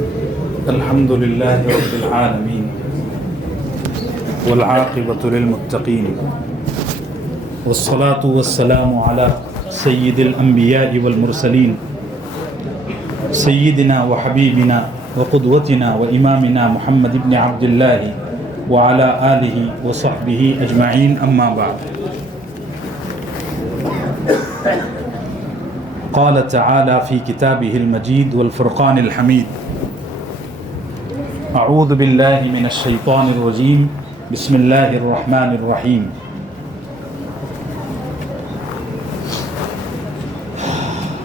الحمد لله رب العالمين والعاقبة للمتقين والصلاة والسلام على سيد الأنبياء والمرسلين سيدنا وحبيبنا وقدوتنا وإمامنا محمد بن عبد الله وعلى آله وصحبه أجمعين أما بعد. قال تعالى في كتابه المجيد والفرقان الحميد: أعوذ بالله من الشيطان الرجيم بسم الله الرحمن الرحيم.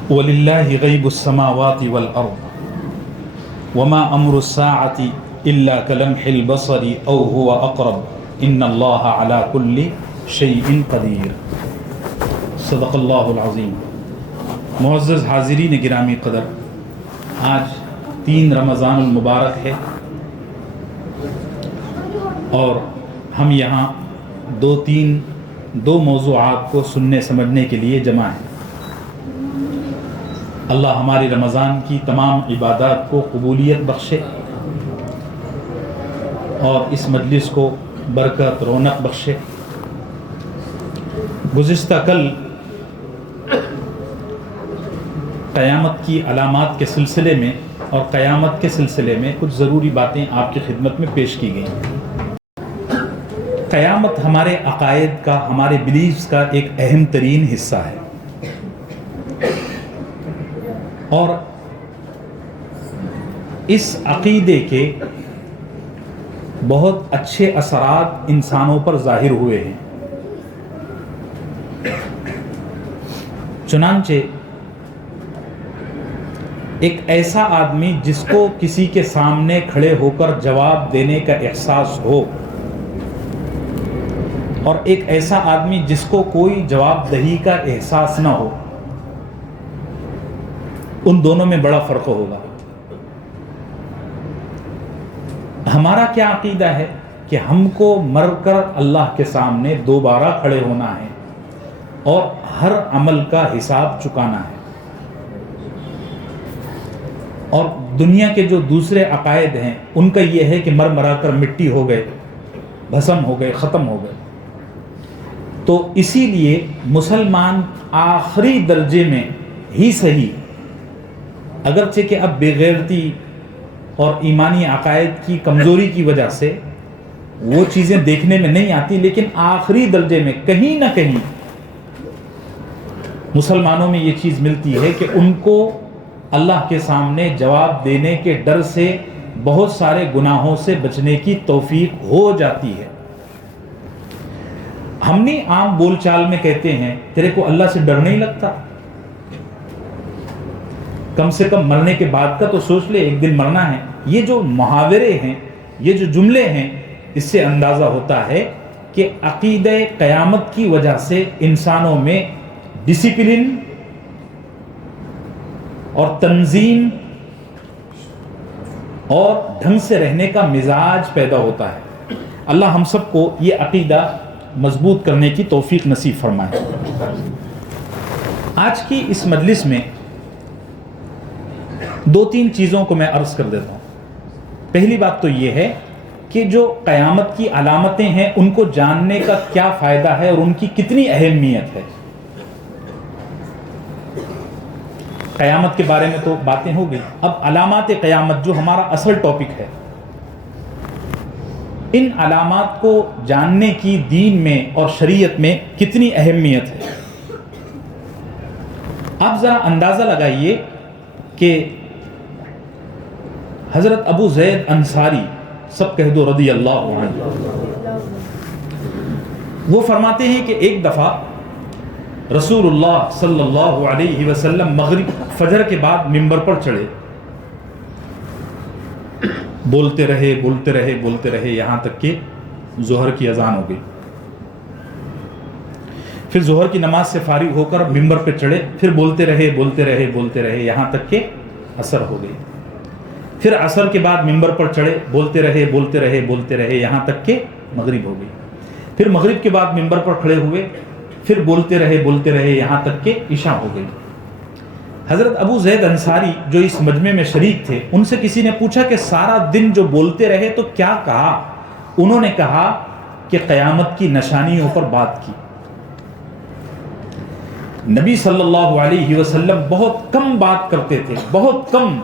وَلِلَّهِ غَيْبُ السَّمَاوَاتِ وَالْأَرْضِ وَمَا أَمْرُ السَّاعَةِ إِلَّا كَلَمْحِ الْبَصَرِ أَوْ هُوَ أَقْرَبُ إِنَّ اللَّهَ عَلَى كُلِّ شَيْءٍ قَدِيرٌ. صدق اللہ العظیم. معزز حاضرین گرامی قدر، آج 3 رمضان المبارک ہے اور ہم یہاں دو موضوعات کو سننے سمجھنے کے لیے جمع ہیں. اللہ ہماری رمضان کی تمام عبادات کو قبولیت بخشے اور اس مجلس کو برکت رونق بخشے. گزشتہ کل قیامت کی علامات کے سلسلے میں اور قیامت کے سلسلے میں کچھ ضروری باتیں آپ کی خدمت میں پیش کی گئیں. قیامت ہمارے عقائد کا، ہمارے بلیفز کا ایک اہم ترین حصہ ہے اور اس عقیدے کے بہت اچھے اثرات انسانوں پر ظاہر ہوئے ہیں. چنانچہ ایک ایسا آدمی جس کو کسی کے سامنے کھڑے ہو کر جواب دینے کا احساس ہو اور ایک ایسا آدمی جس کو کوئی جواب دہی کا احساس نہ ہو، ان دونوں میں بڑا فرق ہوگا. ہمارا کیا عقیدہ ہے کہ ہم کو مر کر اللہ کے سامنے دوبارہ کھڑے ہونا ہے اور ہر عمل کا حساب چکانا ہے. اور دنیا کے جو دوسرے عقائد ہیں ان کا یہ ہے کہ مر مرا کر مٹی ہو گئے، بھسم ہو گئے، ختم ہو گئے. تو اسی لیے مسلمان آخری درجے میں ہی صحیح، اگرچہ کہ اب بے غیرتی اور ایمانی عقائد کی کمزوری کی وجہ سے وہ چیزیں دیکھنے میں نہیں آتی، لیکن آخری درجے میں کہیں نہ کہیں مسلمانوں میں یہ چیز ملتی ہے کہ ان کو اللہ کے سامنے جواب دینے کے ڈر سے بہت سارے گناہوں سے بچنے کی توفیق ہو جاتی ہے. ہم نے عام بول چال میں کہتے ہیں تیرے کو اللہ سے ڈر نہیں لگتا؟ کم سے کم مرنے کے بعد کا تو سوچ لے، ایک دن مرنا ہے. یہ جو محاورے ہیں، یہ جو جملے ہیں، اس سے اندازہ ہوتا ہے کہ عقیدہ قیامت کی وجہ سے انسانوں میں ڈسپلن اور تنظیم اور ڈھنگ سے رہنے کا مزاج پیدا ہوتا ہے. اللہ ہم سب کو یہ عقیدہ مضبوط کرنے کی توفیق نصیب فرمائے. آج کی اس مجلس میں 2-3 چیزوں کو میں عرض کر دیتا ہوں. پہلی بات تو یہ ہے کہ جو قیامت کی علامتیں ہیں ان کو جاننے کا کیا فائدہ ہے اور ان کی کتنی اہمیت ہے. قیامت کے بارے میں تو باتیں ہو گئی. اب علامات قیامت جو ہمارا اصل ٹاپک ہے، ان علامات کو جاننے کی دین میں اور شریعت میں کتنی اہمیت ہے. آپ ذرا اندازہ لگائیے کہ حضرت ابو زید انصاری، سب کہہ دو رضی اللہ عنہ، وہ فرماتے ہیں کہ ایک دفعہ رسول اللہ صلی اللہ علیہ وسلم مغرب فجر کے بعد منبر پر چڑھے، بولتے رہے یہاں تک کہ ظہر کی اذان ہو گئی. پھر ظہر کی نماز سے فارغ ہو کر منبر پہ چڑھے، پھر بولتے رہے یہاں تک کہ عصر ہو گئی. پھر عصر کے بعد منبر پر چڑھے، بولتے رہے یہاں تک کہ مغرب ہو گئی. پھر مغرب کے بعد منبر پر کھڑے ہوئے، پھر بولتے رہے یہاں تک کہ عشاء ہو گئی. حضرت ابو زید انصاری جو اس مجمع میں شریک تھے، ان سے کسی نے پوچھا کہ سارا دن جو بولتے رہے تو کیا کہا؟ انہوں نے کہا کہ قیامت کی نشانیوں پر بات کی۔ نبی صلی اللہ علیہ وسلم بہت کم بات کرتے تھے، بہت کم۔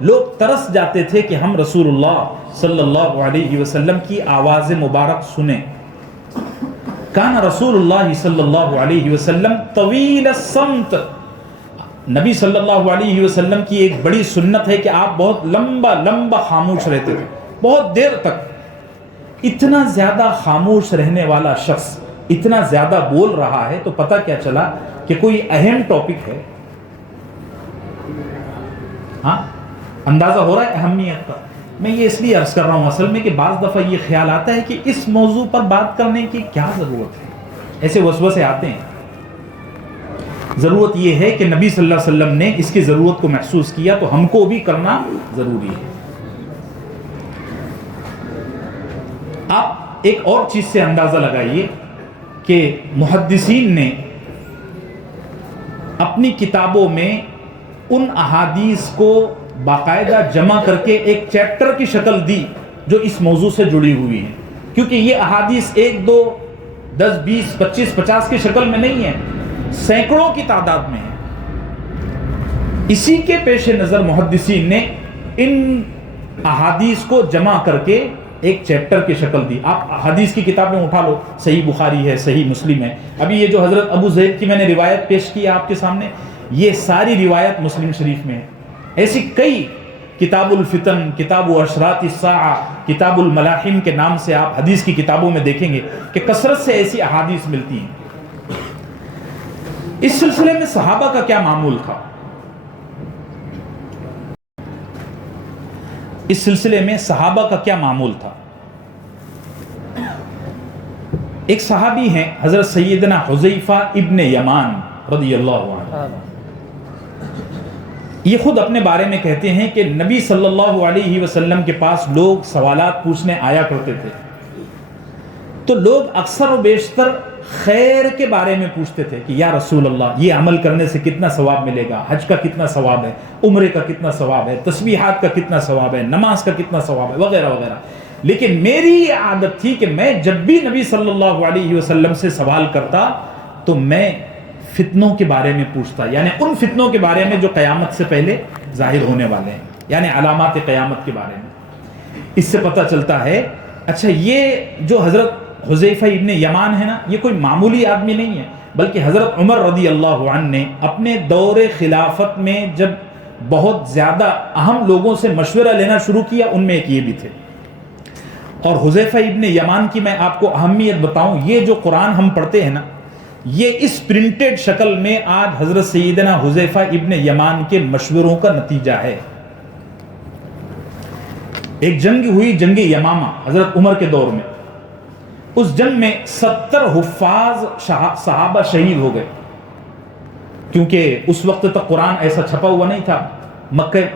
لوگ ترس جاتے تھے کہ ہم رسول اللہ صلی اللہ علیہ وسلم کی آواز مبارک سنیں۔ کان رسول اللہ صلی اللہ علیہ وسلم طویل الصمت، نبی صلی اللہ علیہ وسلم کی ایک بڑی سنت ہے کہ آپ بہت لمبا خاموش رہتے تھے، بہت دیر تک۔ اتنا زیادہ خاموش رہنے والا شخص اتنا زیادہ بول رہا ہے تو پتہ کیا چلا کہ کوئی اہم ٹاپک ہے۔ ہاں، اندازہ ہو رہا ہے اہمیت کا۔ میں یہ اس لیے عرض کر رہا ہوں اصل میں کہ بعض دفعہ یہ خیال آتا ہے کہ اس موضوع پر بات کرنے کی کیا ضرورت ہے، ایسے وسوسے آتے ہیں۔ ضرورت یہ ہے کہ نبی صلی اللہ علیہ وسلم نے اس کی ضرورت کو محسوس کیا تو ہم کو بھی کرنا ضروری ہے۔ آپ ایک اور چیز سے اندازہ لگائیے کہ محدثین نے اپنی کتابوں میں ان احادیث کو باقاعدہ جمع کر کے ایک چیپٹر کی شکل دی جو اس موضوع سے جڑی ہوئی ہیں، کیونکہ یہ احادیث 1 2 10 20 25 50 کی شکل میں نہیں ہے، سینکڑوں کی تعداد میں ہے۔ اسی کے پیش نظر محدثین نے ان احادیث کو جمع کر کے ایک چیپٹر کی شکل دی۔ آپ حدیث کی کتابیں اٹھا لو، صحیح بخاری ہے، صحیح مسلم ہے۔ ابھی یہ جو حضرت ابو زید کی میں نے روایت پیش کی آپ کے سامنے، یہ ساری روایت مسلم شریف میں ہے۔ ایسی کئی، کتاب الفتن، کتاب اشراط الساعہ، کتاب الملاحم کے نام سے آپ حدیث کی کتابوں میں دیکھیں گے کہ کثرت سے ایسی احادیث ملتی ہیں۔ اس سلسلے میں صحابہ کا کیا معمول تھا؟ اس سلسلے میں صحابہ کا کیا معمول تھا؟ ایک صحابی ہیں حضرت سیدنا حذیفہ ابن یمان رضی اللہ عنہ، یہ خود اپنے بارے میں کہتے ہیں کہ نبی صلی اللہ علیہ وسلم کے پاس لوگ سوالات پوچھنے آیا کرتے تھے تو لوگ اکثر و بیشتر خیر کے بارے میں پوچھتے تھے کہ یا رسول اللہ یہ عمل کرنے سے کتنا ثواب ملے گا، حج کا کتنا ثواب ہے، عمرے کا کتنا ثواب ہے، تسبیحات کا کتنا ثواب ہے، نماز کا کتنا ثواب ہے، وغیرہ وغیرہ۔ لیکن میری یہ عادت تھی کہ میں جب بھی نبی صلی اللہ علیہ وسلم سے سوال کرتا تو میں فتنوں کے بارے میں پوچھتا، یعنی ان فتنوں کے بارے میں جو قیامت سے پہلے ظاہر ہونے والے ہیں، یعنی علامات قیامت کے بارے میں۔ اس سے پتہ چلتا ہے اچھا یہ جو حضرت حذیفہ ابن یمان ہے نا، یہ کوئی معمولی آدمی نہیں ہے، بلکہ حضرت عمر رضی اللہ عنہ نے اپنے دور خلافت میں جب بہت زیادہ اہم لوگوں سے مشورہ لینا شروع کیا، ان میں ایک یہ بھی تھے۔ اور حذیفہ ابن یمان کی میں آپ کو اہمیت بتاؤں، یہ جو قرآن ہم پڑھتے ہیں نا، یہ اس پرنٹڈ شکل میں آج حضرت سیدنا حذیفہ ابن یمان کے مشوروں کا نتیجہ ہے۔ ایک جنگ ہوئی، جنگ یمامہ، حضرت عمر کے دور میں۔ اس جنگ میں 70 حفاظ صحابہ شہید ہو گئے، کیونکہ اس وقت تک قرآن ایسا چھپا ہوا نہیں تھا۔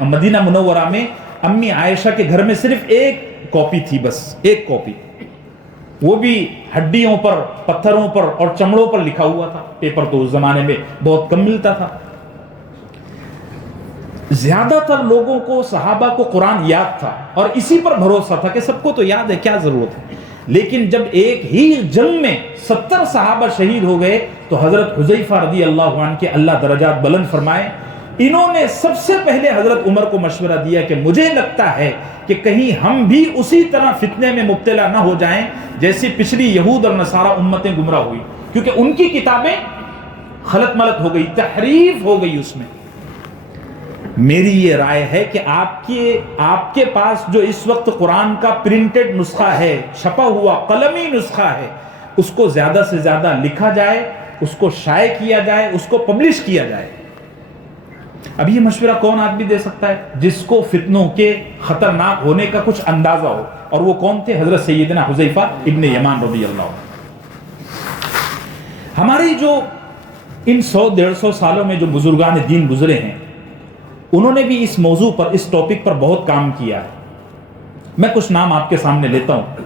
مدینہ منورہ میں امی عائشہ کے گھر میں صرف ایک کاپی تھی، بس ایک کاپی، وہ بھی ہڈیوں پر، پتھروں پر اور چمڑوں پر لکھا ہوا تھا۔ پیپر تو اس زمانے میں بہت کم ملتا تھا۔ زیادہ تر لوگوں کو، صحابہ کو قرآن یاد تھا اور اسی پر بھروسہ تھا کہ سب کو تو یاد ہے، کیا ضرورت ہے۔ لیکن جب ایک ہی جنگ میں 70 صحابہ شہید ہو گئے تو حضرت حذیفہ رضی اللہ عنہ کے اللہ درجات بلند فرمائے، انہوں نے سب سے پہلے حضرت عمر کو مشورہ دیا کہ مجھے لگتا ہے کہ کہیں ہم بھی اسی طرح فتنے میں مبتلا نہ ہو جائیں جیسی پچھلی یہود اور نصارہ امتیں گمراہ ہوئی، کیونکہ ان کی کتابیں خلط ملط ہو گئی، تحریف ہو گئی اس میں۔ میری یہ رائے ہے کہ آپ کے پاس جو اس وقت قرآن کا پرنٹڈ نسخہ ہے، چھپا ہوا قلمی نسخہ ہے، اس کو زیادہ سے زیادہ لکھا جائے، اس کو شائع کیا جائے، اس کو پبلش کیا جائے۔ اب یہ مشورہ کون آدمی دے سکتا ہے؟ جس کو فتنوں کے خطرناک ہونے کا کچھ اندازہ ہو، اور وہ کون تھے؟ حضرت سیدنا حذیفہ ابن یمان رضی اللہ عنہ۔ ہماری جو ان 100-150 سالوں میں جو بزرگان دین گزرے ہیں، انہوں نے بھی اس موضوع پر، اس ٹاپک پر بہت کام کیا ہے۔ میں کچھ نام آپ کے سامنے لیتا ہوں۔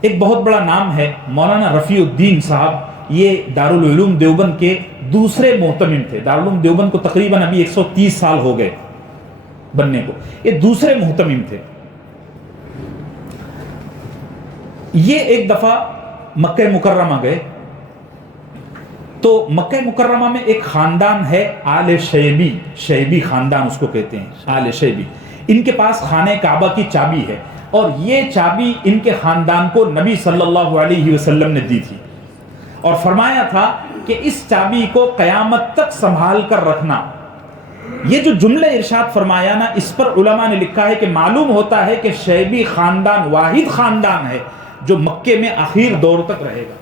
ایک بہت بڑا نام ہے مولانا رفیع الدین صاحب، یہ دارالعلوم دیوبند کے دوسرے محتمم تھے. دارالعلوم دیوبند کو تقریباً ابھی 130 سال ہو گئے بننے کو. یہ دوسرے محتمم تھے. یہ ایک دفعہ مکہ مکرمہ گئے تو مکہ مکرمہ میں ایک خاندان ہے آل شیبی. شیبی خاندان اس کو کہتے ہیں, آل شیبی. ان کے پاس خانہ کعبہ کی چابی ہے اور یہ چابی ان کے خاندان کو نبی صلی اللہ علیہ وسلم نے دی تھی اور فرمایا تھا کہ اس چابی کو قیامت تک سنبھال کر رکھنا. یہ جو جملہ ارشاد فرمایا نا, اس پر علماء نے لکھا ہے کہ معلوم ہوتا ہے کہ شیبی خاندان واحد خاندان ہے جو مکے میں آخر دور تک رہے گا,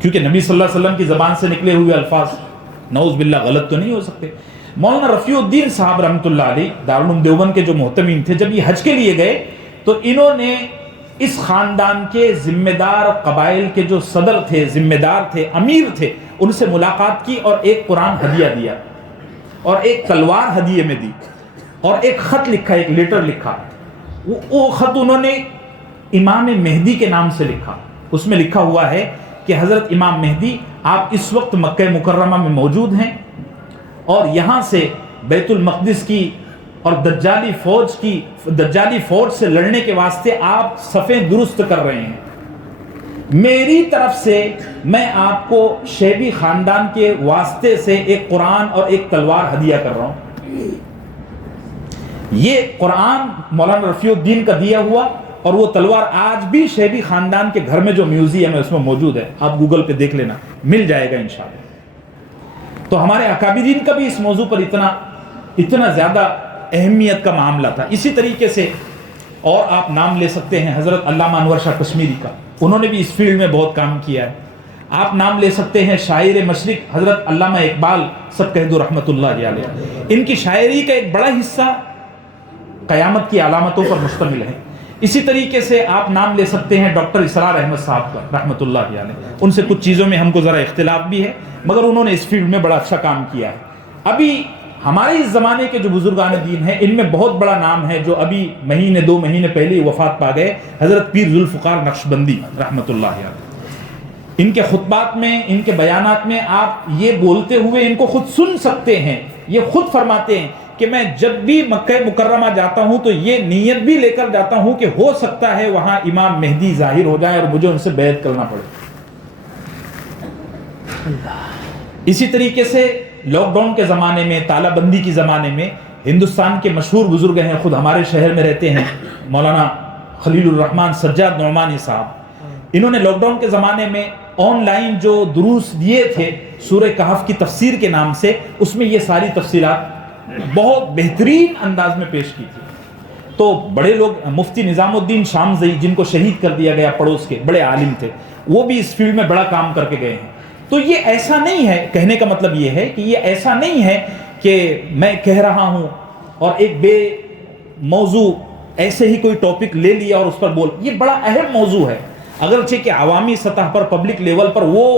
کیونکہ نبی صلی اللہ علیہ وسلم کی زبان سے نکلے ہوئے الفاظ نعوذ باللہ غلط تو نہیں ہو سکتے. مولانا رفیع الدین صاحب رحمۃ اللہ علیہ دارالعلوم دیوبند کے جو محتمین تھے, جب یہ حج کے لیے گئے تو انہوں نے اس خاندان کے ذمہ دار قبائل کے جو صدر تھے, ذمہ دار تھے, امیر تھے, ان سے ملاقات کی اور ایک قرآن ہدیہ دیا اور ایک تلوار ہدیے میں دی اور ایک خط لکھا, ایک لیٹر لکھا. وہ خط انہوں نے امام مہدی کے نام سے لکھا. اس میں لکھا ہوا ہے کہ حضرت امام مہدی آپ اس وقت مکہ مکرمہ میں موجود ہیں اور یہاں سے بیت المقدس کی اور دجالی فوج سے لڑنے کے واسطے آپ صفیں درست کر رہے ہیں. میری طرف سے میں آپ کو شیبی خاندان کے واسطے سے ایک قرآن اور ایک تلوار ہدیہ کر رہا ہوں. یہ قرآن مولانا رفیع الدین کا دیا ہوا اور وہ تلوار آج بھی شیبی خاندان کے گھر میں جو میوزیم ہے اس میں موجود ہے. آپ گوگل پہ دیکھ لینا, مل جائے گا انشاءاللہ. تو ہمارے اکابرین کا بھی اس موضوع پر اتنا زیادہ اہمیت کا معاملہ تھا. اسی طریقے سے اور آپ نام لے سکتے ہیں حضرت علامہ انور شاہ کشمیری کا, انہوں نے بھی اس فیلڈ میں بہت کام کیا ہے. آپ نام لے سکتے ہیں شاعر مشرق حضرت علامہ اقبال سب کہہ دو رحمۃ اللہ علیہ. ان کی شاعری کا ایک بڑا حصہ قیامت کی علامتوں پر مشتمل ہے. اسی طریقے سے آپ نام لے سکتے ہیں ڈاکٹر اسرار احمد صاحب کا رحمۃ اللہ علیہ. ان سے کچھ چیزوں میں ہم کو ذرا اختلاف بھی ہے مگر انہوں نے اس فیلڈ میں بڑا اچھا کام کیا ہے. ابھی ہمارے اس زمانے کے جو بزرگان دین ہیں ان میں بہت بڑا نام ہے جو ابھی 2 مہینے پہلے وفات پا گئے, حضرت پیر ذوالفقار نقشبندی رحمۃ اللہ علیہ. ان کے خطبات میں, ان کے بیانات میں آپ یہ بولتے ہوئے ان کو خود سن سکتے ہیں. یہ خود فرماتے ہیں کہ میں جب بھی مکہ مکرمہ جاتا ہوں تو یہ نیت بھی لے کر جاتا ہوں کہ ہو سکتا ہے وہاں امام مہدی ظاہر ہو جائے اور مجھے ان سے بیعت کرنا پڑے. اسی طریقے سے لاک ڈاؤن کے زمانے میں, تالہ بندی کے زمانے میں ہندوستان کے مشہور بزرگ ہیں, خود ہمارے شہر میں رہتے ہیں, مولانا خلیل الرحمن سجاد نعمانی صاحب. انہوں نے لاک ڈاؤن کے زمانے میں آن لائن جو دروس دیے تھے سورہ کہف کی تفسیر کے نام سے, اس میں یہ ساری تفصیلات بہت بہترین انداز میں پیش کی تھی. تو بڑے لوگ, مفتی نظام الدین شامزئی جن کو شہید کر دیا گیا پڑوس کے, بڑے عالم تھے, وہ بھی اس فیلڈ میں بڑا کام کر کے گئے ہیں. تو یہ ایسا نہیں ہے, کہنے کا مطلب یہ ہے کہ یہ ایسا نہیں ہے کہ میں کہہ رہا ہوں اور ایک بے موضوع ایسے ہی کوئی ٹاپک لے لیا اور اس پر بول. یہ بڑا اہم موضوع ہے, اگرچہ کہ عوامی سطح پر, پبلک لیول پر وہ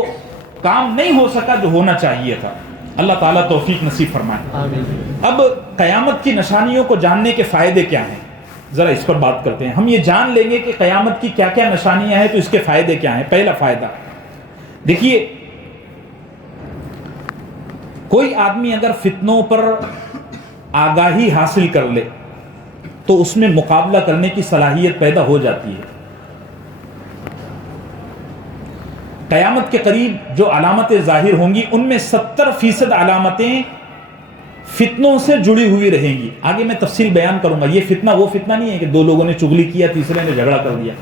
کام نہیں ہو سکا جو ہونا چاہیے تھا. اللہ تعالیٰ توفیق نصیب فرمائے. اب قیامت کی نشانیوں کو جاننے کے فائدے کیا ہیں, ذرا اس پر بات کرتے ہیں. ہم یہ جان لیں گے کہ قیامت کی کیا کیا نشانیاں ہیں تو اس کے فائدے کیا ہیں. پہلا فائدہ دیکھیے, کوئی آدمی اگر فتنوں پر آگاہی حاصل کر لے تو اس میں مقابلہ کرنے کی صلاحیت پیدا ہو جاتی ہے. قیامت کے قریب جو علامتیں ظاہر ہوں گی ان میں 70% علامتیں فتنوں سے جڑی ہوئی رہیں گی. آگے میں تفصیل بیان کروں گا. یہ فتنہ وہ فتنہ نہیں ہے کہ 2 لوگوں نے چغلی کیا, تیسرے نے جھگڑا کر دیا.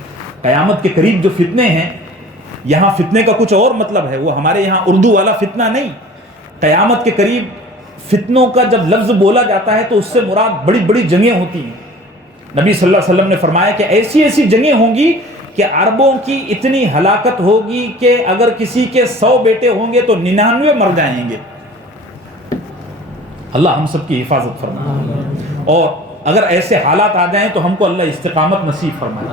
قیامت کے قریب جو فتنے ہیں, یہاں فتنے کا کچھ اور مطلب ہے, وہ ہمارے یہاں اردو والا فتنہ نہیں. قیامت کے قریب فتنوں کا جب لفظ بولا جاتا ہے تو اس سے مراد بڑی بڑی جنگیں ہوتی ہیں. نبی صلی اللہ علیہ وسلم نے فرمایا کہ ایسی ایسی جنگیں ہوں گی کہ عربوں کی اتنی ہلاکت ہوگی کہ اگر کسی کے 100 بیٹے ہوں گے تو 99 مر جائیں گے. اللہ ہم سب کی حفاظت فرمائے, اور اگر ایسے حالات آ جائیں تو ہم کو اللہ استقامت نصیب فرمائے.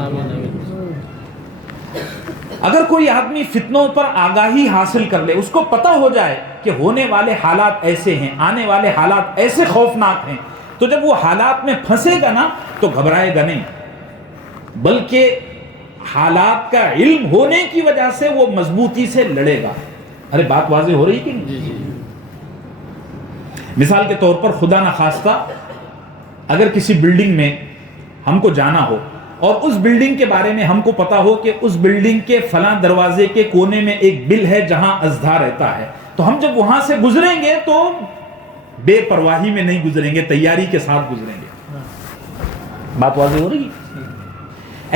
اگر کوئی آدمی فتنوں پر آگاہی حاصل کر لے, اس کو پتہ ہو جائے کہ ہونے والے حالات ایسے ہیں, آنے والے حالات ایسے خوفناک ہیں, تو جب وہ حالات میں پھنسے گا نا تو گھبرائے گا نہیں, بلکہ حالات کا علم ہونے کی وجہ سے وہ مضبوطی سے لڑے گا. ارے بات واضح ہو رہی کہ نہیں؟ مثال کے طور پر خدا نخواستہ اگر کسی بلڈنگ میں ہم کو جانا ہو اور اس بلڈنگ کے بارے میں ہم کو پتا ہو کہ اس بلڈنگ کے فلاں دروازے کے کونے میں ایک بل ہے جہاں اژدھا رہتا ہے، تو ہم جب وہاں سے گزریں گے تو بے پرواہی میں نہیں گزریں گے، تیاری کے ساتھ گزریں گے. بات واضح ہو رہی ہے؟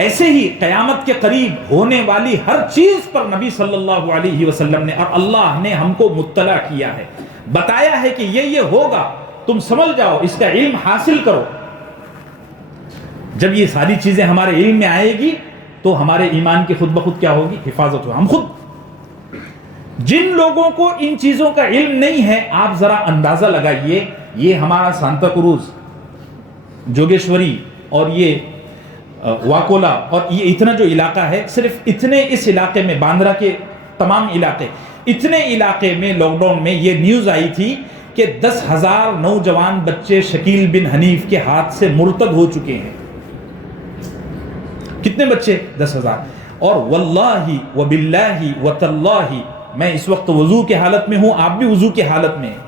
ایسے ہی قیامت کے قریب ہونے والی ہر چیز پر نبی صلی اللہ علیہ وسلم نے اور اللہ نے ہم کو مطلع کیا ہے، بتایا ہے کہ یہ ہوگا، تم سمجھ جاؤ، اس کا علم حاصل کرو. جب یہ ساری چیزیں ہمارے علم میں آئے گی تو ہمارے ایمان کی خود بخود کیا ہوگی؟ حفاظت ہوگی. ہم خود جن لوگوں کو ان چیزوں کا علم نہیں ہے، آپ ذرا اندازہ لگائیے، یہ ہمارا سانتا کروز، جوگیشوری اور یہ واکولا اور یہ اتنا جو علاقہ ہے، صرف اتنے اس علاقے میں، باندرا کے تمام علاقے، اتنے علاقے میں لاک ڈاؤن میں یہ نیوز آئی تھی کہ 10,000 نوجوان بچے شکیل بن حنیف کے ہاتھ سے مرتد ہو چکے ہیں. کتنے بچے؟ 10,000. اور واللہ وباللہ وتاللہ میں اس وقت وضو کی حالت میں ہوں، آپ بھی وضو کی حالت میں ہیں،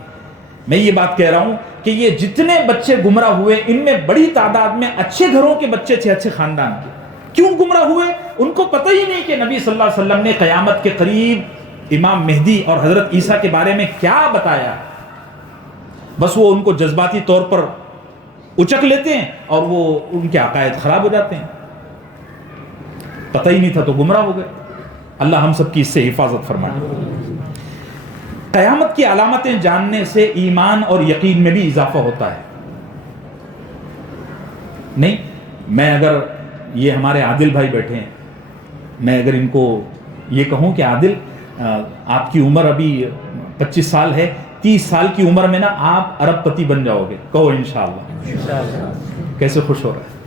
میں یہ بات کہہ رہا ہوں کہ یہ جتنے بچے گمراہ ہوئے ان میں بڑی تعداد میں اچھے گھروں کے بچے تھے، اچھے خاندان کے. کیوں گمراہ ہوئے؟ ان کو پتہ ہی نہیں کہ نبی صلی اللہ علیہ وسلم نے قیامت کے قریب امام مہدی اور حضرت عیسیٰ کے بارے میں کیا بتایا. بس وہ ان کو جذباتی طور پر اچک لیتے ہیں اور وہ ان کے عقائد خراب ہو جاتے ہیں. پتہ ہی نہیں تھا تو گمراہ ہو گئے. اللہ ہم سب کی اس سے حفاظت فرمائے. قیامت کی علامتیں جاننے سے ایمان اور یقین میں بھی اضافہ ہوتا ہے. نہیں، میں اگر یہ ہمارے عادل بھائی بیٹھے ہیں، میں اگر ان کو یہ کہوں کہ عادل آپ کی عمر ابھی 25 سال ہے، 30 سال کی عمر میں نا آپ ارب پتی بن جاؤ گے، کہو انشاءاللہ. کیسے خوش ہو رہا ہے.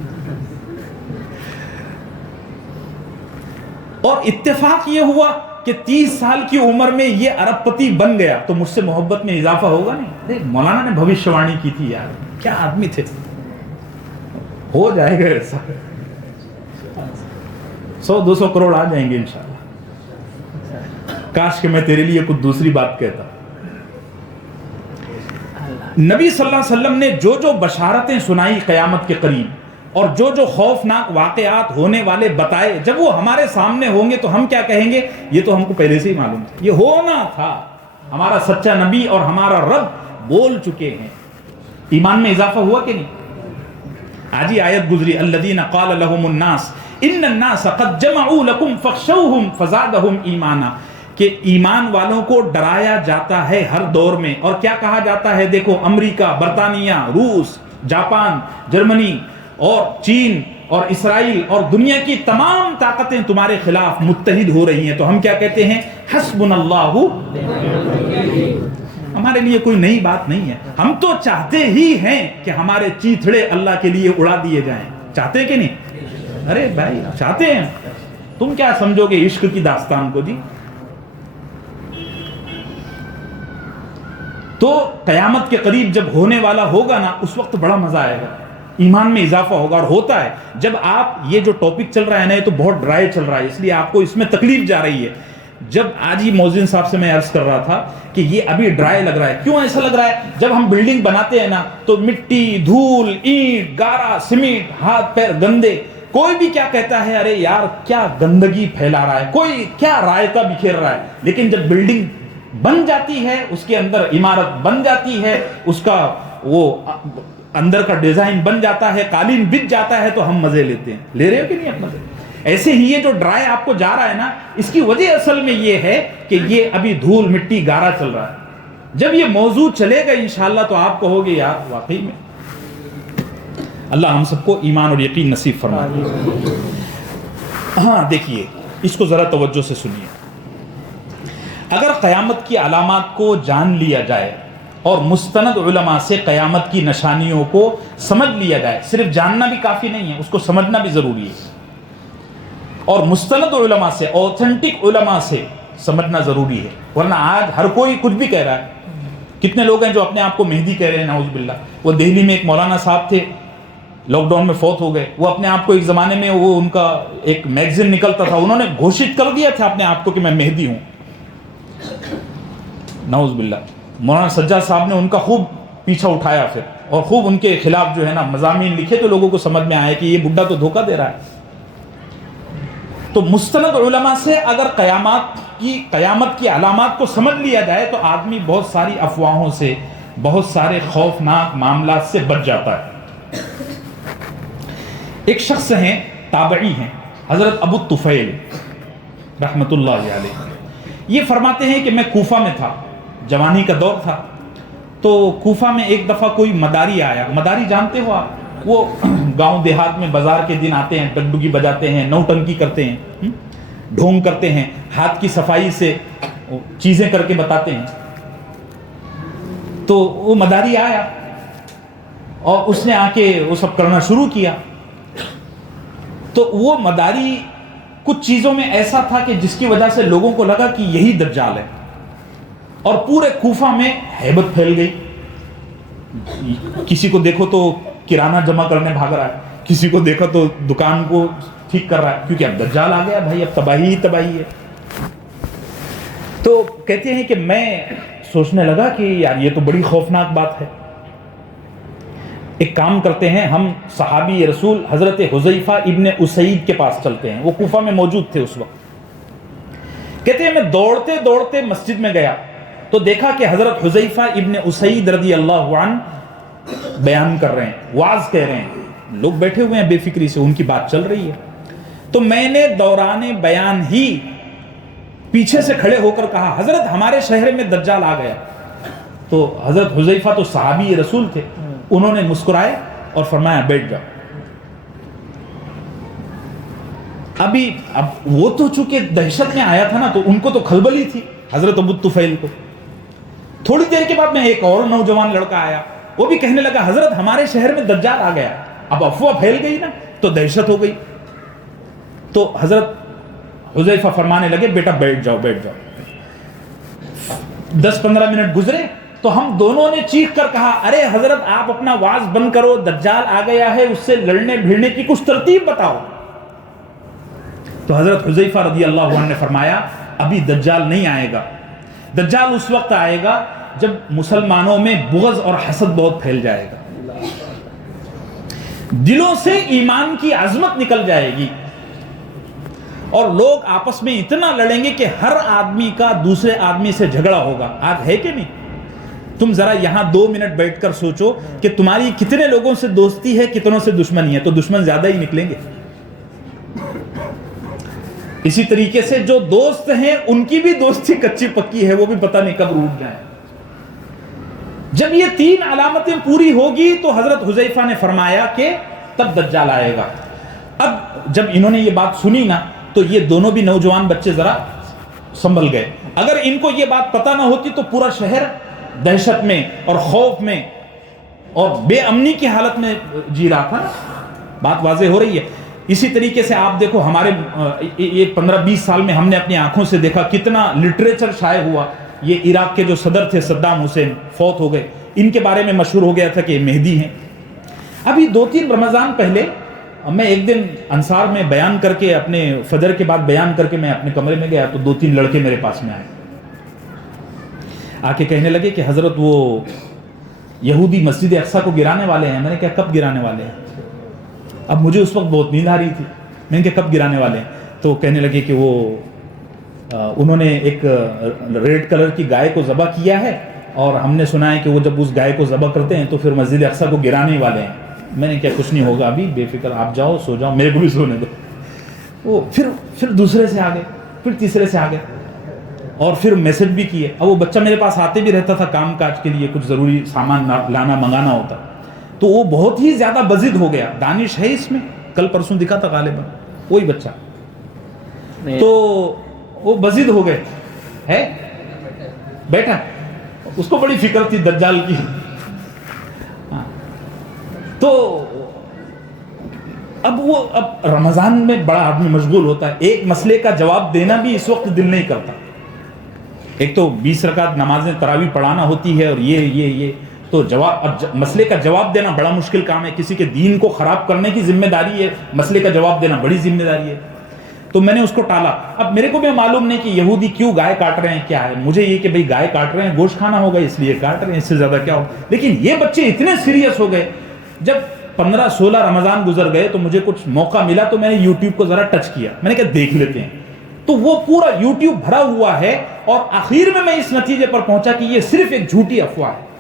اور اتفاق یہ ہوا کہ 30 سال کی عمر میں یہ ارب پتی بن گیا تو مجھ سے محبت میں اضافہ ہوگا نہیں؟ مولانا نے بھوشیوانی کی تھی یار، کیا آدمی تھے. ہو جائے گا ایسا، 100-200 کروڑ آ جائیں گے انشاءاللہ. کاش کہ میں تیرے لیے کچھ دوسری بات کہتا. نبی صلی اللہ علیہ وسلم نے جو بشارتیں سنائی قیامت کے قریب اور جو خوفناک واقعات ہونے والے بتائے، جب وہ ہمارے سامنے ہوں گے تو ہم کیا کہیں گے؟ یہ تو ہم کو پہلے سے ہی معلوم تھا، یہ ہونا تھا. ہمارا سچا نبی اور ہمارا رب بول چکے ہیں. ایمان میں اضافہ ہوا کہ نہیں؟ آج ہی آیت گزری، الذین قال لهم الناس ان الناس قد جمعوا لكم فاخشوهم فزادهم ایمانا، کہ ایمان والوں کو ڈرایا جاتا ہے ہر دور میں. اور کیا کہا جاتا ہے؟ دیکھو، امریکہ، برطانیہ، روس، جاپان، جرمنی اور چین اور اسرائیل اور دنیا کی تمام طاقتیں تمہارے خلاف متحد ہو رہی ہیں. تو ہم کیا کہتے ہیں؟ حسبنا اللہ. ہمارے لیے کوئی نئی بات نہیں ہے. ہم تو چاہتے ہی ہیں کہ ہمارے چیتھڑے اللہ کے لیے اڑا دیے جائیں. چاہتے کہ نہیں؟ ارے بھائی چاہتے ہیں. تم کیا سمجھو گے عشق کی داستان کو جی؟ تو قیامت کے قریب جب ہونے والا ہوگا نا، اس وقت بڑا مزہ آئے گا، ایمان میں اضافہ ہوگا. اور ہوتا ہے جب آپ، یہ جو ٹاپک چل رہا ہے نا، یہ تو بہت ڈرائی چل رہا ہے، اس لیے آپ کو اس میں تکلیف جا رہی ہے. جب آج ہی مؤذن صاحب سے میں عرض کر رہا تھا کہ یہ ابھی ڈرائی لگ رہا ہے. کیوں ایسا لگ رہا ہے؟ جب ہم بلڈنگ بناتے ہیں نا تو مٹی، دھول، اینٹ، گارا، سیمنٹ، ہاتھ پیر گندے، کوئی بھی کیا کہتا ہے؟ ارے یار کیا گندگی پھیلا رہا ہے، کوئی کیا رائتا بکھیر رہا ہے. لیکن جب بلڈنگ بن جاتی ہے، اس کے اندر عمارت بن جاتی ہے، اس کا وہ اندر کا ڈیزائن بن جاتا ہے، قالین بچ جاتا ہے، تو ہم مزے لیتے ہیں. لے رہے ہو کہ نہیں آپ مزے؟ ایسے ہی یہ جو ڈرائی آپ کو جا رہا ہے نا، اس کی وجہ اصل میں یہ ہے کہ یہ ابھی دھول مٹی گارا چل رہا ہے. جب یہ موضوع چلے گا انشاءاللہ تو آپ کہو گے یار واقعی میں. اللہ ہم سب کو ایمان اور یقین نصیب فرمائے. ہاں دیکھیے، اس کو ذرا توجہ سے سنیے. اگر قیامت کی علامات کو جان لیا جائے اور مستند علماء سے قیامت کی نشانیوں کو سمجھ لیا جائے، صرف جاننا بھی کافی نہیں ہے، اس کو سمجھنا بھی ضروری ہے. اور مستند علماء سے، اوتھنٹک علماء سے سمجھنا ضروری ہے. ورنہ آج ہر کوئی کچھ بھی کہہ رہا ہے. کتنے لوگ ہیں جو اپنے آپ کو مہدی کہہ رہے ہیں، نعوذ باللہ. وہ دہلی میں ایک مولانا صاحب تھے، لاک ڈاؤن میں فوت ہو گئے. وہ اپنے آپ کو ایک زمانے میں وہ ان کا ایک میگزین نکلتا تھا, انہوں نے گھوشت کر دیا تھا اپنے آپ کو کہ میں مہدی ہوں. نعوذ باللہ. مولانا سجاد صاحب نے ان کا خوب پیچھا اٹھایا پھر, اور خوب ان کے خلاف جو ہے نا مضامین لکھے, تو لوگوں کو سمجھ میں آیا کہ یہ بڈھا تو دھوکہ دے رہا ہے. تو مستند علماء سے اگر قیامت کی علامات کو سمجھ لیا جائے تو آدمی بہت ساری افواہوں سے, بہت سارے خوفناک معاملات سے بچ جاتا ہے. ایک شخص ہیں, تابعی ہیں, حضرت ابو الطفیل رحمۃ اللہ علیہ. یہ فرماتے ہیں کہ میں کوفہ میں تھا, جوانی کا دور تھا. تو کوفہ میں ایک دفعہ کوئی مداری آیا. مداری جانتے ہو آپ, وہ گاؤں دیہات میں بازار کے دن آتے ہیں, ڈگڈگی بجاتے ہیں, نوٹنکی کرتے ہیں, ڈھونگ کرتے ہیں, ہاتھ کی صفائی سے چیزیں کر کے بتاتے ہیں. تو وہ مداری آیا اور اس نے آ کے وہ سب کرنا شروع کیا. تو وہ مداری کچھ چیزوں میں ایسا تھا کہ جس کی وجہ سے لوگوں کو لگا کہ یہی دجال ہے, اور پورے کوفہ میں ہیبت پھیل گئی. کسی کو دیکھو تو کرانہ جمع کرنے بھاگ رہا ہے, کسی کو دیکھو تو دکان کو ٹھیک کر رہا ہے, کیونکہ اب دجال آ گیا بھائی, اب تباہی ہی تباہی ہے. تو کہتے ہیں کہ میں سوچنے لگا کہ یار یہ تو بڑی خوفناک بات ہے. ایک کام کرتے ہیں, ہم صحابی رسول حضرت حذیفہ ابن اسید کے پاس چلتے ہیں. وہ کوفہ میں موجود تھے اس وقت. کہتے ہیں میں دوڑتے دوڑتے مسجد میں گیا تو دیکھا کہ حضرت حذیفہ ابن اسید رضی اللہ عنہ بیان کر رہے ہیں, واعظ کہہ رہے ہیں. لوگ بیٹھے ہوئے ہیں بے فکری سے, ان کی بات چل رہی ہے. تو میں نے دوران بیان ہی پیچھے سے کھڑے ہو کر کہا, حضرت ہمارے شہر میں دجال آ گیا. تو حضرت حذیفہ تو صحابی رسول تھے, انہوں نے مسکرائے اور فرمایا بیٹھ جاؤ. اب وہ تو چونکہ دہشت میں آیا تھا نا, تو ان کو تو کھلبلی تھی حضرت ابو الطفیل کو. تھوڑی دیر کے بعد میں ایک اور نوجوان لڑکا آیا, وہ بھی کہنے لگا حضرت ہمارے شہر میں دجال آ گیا. اب افواہ پھیل گئی نا تو دہشت ہو گئی. تو حضرت حذیفہ فرمانے لگے بیٹا بیٹھ جاؤ بیٹھ جاؤ. 10-15 منٹ گزرے تو ہم دونوں نے چیخ کر کہا, ارے حضرت آپ اپنا واز بند کرو, دجال آ گیا ہے, اس سے لڑنے بھیڑنے کی کچھ ترتیب بتاؤ. تو حضرت حذیفہ رضی اللہ عنہ نے فرمایا ابھی دجال نہیں آئے گا. دجال اس وقت آئے گا جب مسلمانوں میں بغض اور حسد بہت پھیل جائے گا, دلوں سے ایمان کی عظمت نکل جائے گی, اور لوگ آپس میں اتنا لڑیں گے کہ ہر آدمی کا دوسرے آدمی سے جھگڑا ہوگا. آج ہے کہ نہیں؟ تم ذرا یہاں 2 منٹ بیٹھ کر سوچو کہ تمہاری کتنے لوگوں سے دوستی ہے, کتنوں سے دشمنی ہے. تو دشمن زیادہ ہی نکلیں گے. اسی طریقے سے جو دوست ہیں ان کی بھی دوستی کچی پکی ہے, وہ بھی پتہ نہیں کب روٹ جائیں. جب یہ 3 علامتیں پوری ہوگی تو حضرت حذیفہ نے فرمایا کہ تب دجال آئے گا. اب جب انہوں نے یہ بات سنی نا تو یہ دونوں بھی نوجوان بچے ذرا سنبھل گئے. اگر ان کو یہ بات پتہ نہ ہوتی تو پورا شہر دہشت میں اور خوف میں اور بے امنی کی حالت میں جی رہا تھا. بات واضح ہو رہی ہے. اسی طریقے سے آپ دیکھو ہمارے یہ 15-20 سال میں ہم نے اپنی آنکھوں سے دیکھا کتنا لٹریچر شائع ہوا. یہ عراق کے جو صدر تھے صدام حسین فوت ہو گئے, ان کے بارے میں مشہور ہو گیا تھا کہ مہدی ہیں. ابھی 2-3 رمضان پہلے میں ایک دن انصار میں بیان کر کے, اپنے فجر کے بعد بیان کر کے میں اپنے کمرے میں گیا تو 2-3 لڑکے میرے پاس میں آئے, آ کے کہنے لگے کہ حضرت وہ یہودی مسجد اقصیٰ کو گرانے والے ہیں. میں نے کہا کب گرانے والے ہیں؟ اب مجھے اس وقت بہت نیند آ رہی تھی. میں نے کہا کب گرانے والے ہیں؟ تو کہنے لگے کہ وہ انہوں نے ایک ریڈ کلر کی گائے کو ذبح کیا ہے, اور ہم نے سنا ہے کہ وہ جب اس گائے کو ذبح کرتے ہیں تو پھر مسجد اقصیٰ کو گرانے والے ہیں. میں نے کہا کچھ نہیں ہوگا, ابھی بے فکر آپ جاؤ سو جاؤ, میرے کو بھی سونے دو. وہ پھر دوسرے سے آگے, پھر تیسرے سے آگے, اور پھر میسج بھی کیے. اب وہ بچہ میرے پاس آتے بھی رہتا تھا کام کاج کے لیے, کچھ ضروری سامان لانا منگانا ہوتا, تو وہ بہت ہی زیادہ بزد ہو گیا. دانش ہے اس میں, کل پرسوں دکھا تھا غالباً وہی بچہ, تو وہ بزد ہو گئے ہے بیٹا. اس کو بڑی فکر تھی دجال کی. تو اب رمضان میں بڑا آدمی مشغول ہوتا ہے, ایک مسئلے کا جواب دینا بھی اس وقت دل نہیں کرتا. ایک تو 20 رکعت نمازیں تراویح پڑھانا ہوتی ہے, اور یہ تو مسئلے کا جواب دینا بڑا مشکل کام ہے. کسی کے دین کو خراب کرنے کی ذمہ داری ہے, مسئلے کا جواب دینا بڑی ذمہ داری ہے. تو میں نے اس کو ٹالا. اب میرے کو بھی معلوم نہیں کہ یہودی کیوں گائے کاٹ رہے ہیں, کیا ہے. مجھے یہ کہ بھئی گائے کاٹ رہے ہیں, گوشت کھانا ہوگا اس لیے کاٹ رہے ہیں, اس سے زیادہ کیا ہو. لیکن یہ بچے اتنے سیریس ہو گئے. جب 15-16 رمضان گزر گئے تو مجھے کچھ موقع ملا تو میں نے یوٹیوب کو ذرا ٹچ کیا. میں نے کہا دیکھ لیتے ہیں. تو وہ پورا یوٹیوب بھرا ہوا ہے, اور آخر میں اس نتیجے پر پہنچا کہ یہ صرف ایک جھوٹی افواہ ہے.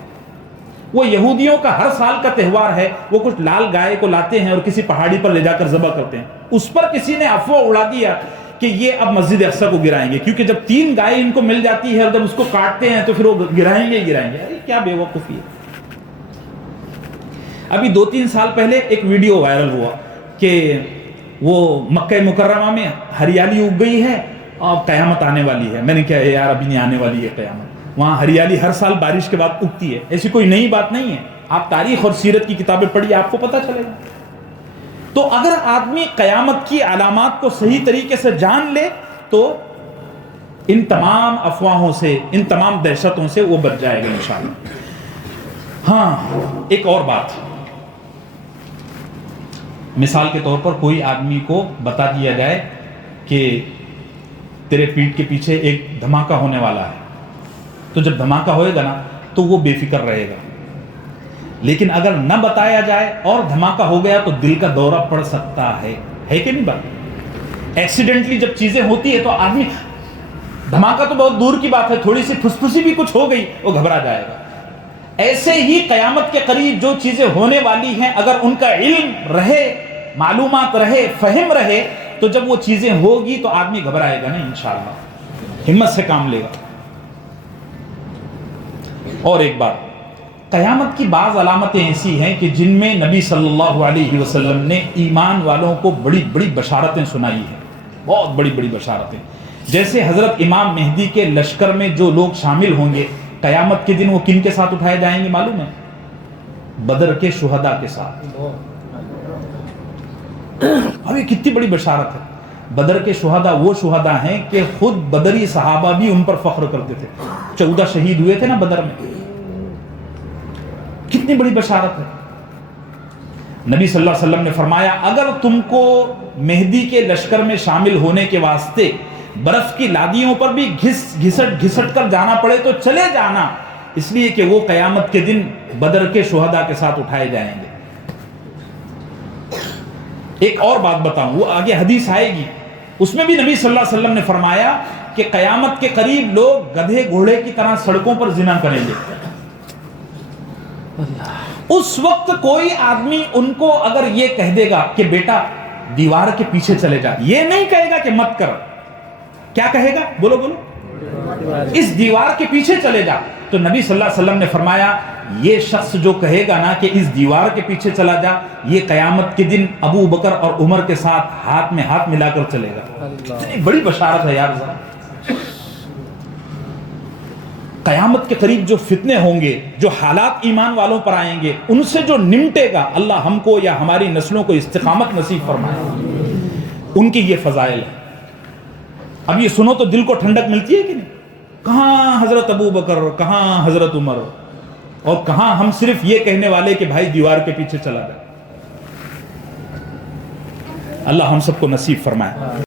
وہ یہودیوں کا ہر سال کا تہوار ہے, وہ کچھ لال گائے کو لاتے ہیں اور کسی پہاڑی پر لے جا کر ذبح کرتے ہیں. اس پر کسی نے افواہ اڑا دیا کہ یہ اب مسجد اقصی کو گرائیں گے, کیونکہ جب 3 گائے ان کو مل جاتی ہے اور جب اس کو کاٹتے ہیں تو پھر وہ گرائیں گے. ارے کیا بے وقوفی ہے. ابھی 2-3 سال پہلے ایک ویڈیو وائرل ہوا کہ وہ مکہ مکرمہ میں ہریالی اگ گئی ہے اور قیامت آنے والی ہے. میں نے کہا یار ابھی نہیں آنے والی ہے قیامت. وہاں ہریالی ہر سال بارش کے بعد اگتی ہے, ایسی کوئی نئی بات نہیں ہے. آپ تاریخ اور سیرت کی کتابیں پڑھیے, آپ کو پتہ چلے گا. تو اگر آدمی قیامت کی علامات کو صحیح طریقے سے جان لے تو ان تمام افواہوں سے, ان تمام دہشتوں سے وہ بچ جائے گا انشاءاللہ. ہاں, ایک اور بات, مثال کے طور پر کوئی آدمی کو بتا دیا جائے کہ تیرے پیٹھ کے پیچھے ایک دھماکہ ہونے والا ہے, تو جب دھماکہ ہوئے گا نا تو وہ بے فکر رہے گا. لیکن اگر نہ بتایا جائے اور دھماکہ ہو گیا تو دل کا دورہ پڑ سکتا ہے کہ نہیں بات. ایکسیڈنٹلی جب چیزیں ہوتی ہے تو آدمی, دھماکہ تو بہت دور کی بات ہے, تھوڑی سی پھسپھسی بھی کچھ ہو گئی وہ گھبرا جائے گا. ایسے ہی قیامت کے قریب جو چیزیں ہونے والی ہیں اگر ان کا علم رہے, معلومات رہے, فہم رہے, تو جب وہ چیزیں ہوگی تو آدمی گھبرائے گا نہیں انشاءاللہ, ہمت سے کام لے گا. اور ایک بات, قیامت کی بعض علامتیں ایسی ہیں کہ جن میں نبی صلی اللہ علیہ وسلم نے ایمان والوں کو بڑی بڑی بشارتیں سنائی ہیں, بہت بڑی بڑی بشارتیں. جیسے حضرت امام مہدی کے لشکر میں جو لوگ شامل ہوں گے قیامت کے دن, وہ کن کے ساتھ اٹھائے جائیں گے معلوم ہے؟ بدر کے شہداء کے ساتھ. اب یہ کتنی بڑی بشارت ہے. بدر کے شہداء وہ شہداء ہیں کہ خود بدری صحابہ بھی ان پر فخر کرتے تھے. 14 شہید ہوئے تھے نا بدر میں, کتنی بڑی بشارت ہے. نبی صلی اللہ علیہ وسلم نے فرمایا اگر تم کو مہدی کے لشکر میں شامل ہونے کے واسطے برف کی لادیوں پر بھی گھسٹ کر جانا پڑے تو چلے جانا, اس لیے کہ وہ قیامت کے دن بدر کے شہداء کے ساتھ اٹھائے جائیں گے. ایک اور بات بتاؤں, وہ آگے حدیث آئے گی, اس میں بھی نبی صلی اللہ علیہ وسلم نے فرمایا کہ قیامت کے قریب لوگ گدھے گھوڑے کی طرح سڑکوں پر زنا کریں گے. اس وقت کوئی آدمی ان کو اگر یہ کہہ دے گا کہ بیٹا دیوار کے پیچھے چلے جا, یہ نہیں کہے گا کہ مت کر, کیا کہے گا؟ بولو اس دیوار کے پیچھے چلے جا. تو نبی صلی اللہ علیہ وسلم نے فرمایا یہ شخص جو کہے گا نا کہ اس دیوار کے پیچھے چلا جا, یہ قیامت کے دن ابو بکر اور عمر کے ساتھ ہاتھ میں ہاتھ ملا کر چلے گا. کتنی بڑی بشارت ہے یار. قیامت کے قریب جو فتنے ہوں گے, جو حالات ایمان والوں پر آئیں گے, ان سے جو نمٹے گا, اللہ ہم کو یا ہماری نسلوں کو استقامت نصیب فرمائے. ان کی یہ فضائل ہے. اب یہ سنو تو دل کو ٹھنڈک ملتی ہے کہ نہیں؟ کہاں حضرت ابو بکر, کہاں حضرت عمر, اور کہاں ہم صرف یہ کہنے والے کہ بھائی دیوار کے پیچھے چلا جائے. اللہ ہم سب کو نصیب فرمائے.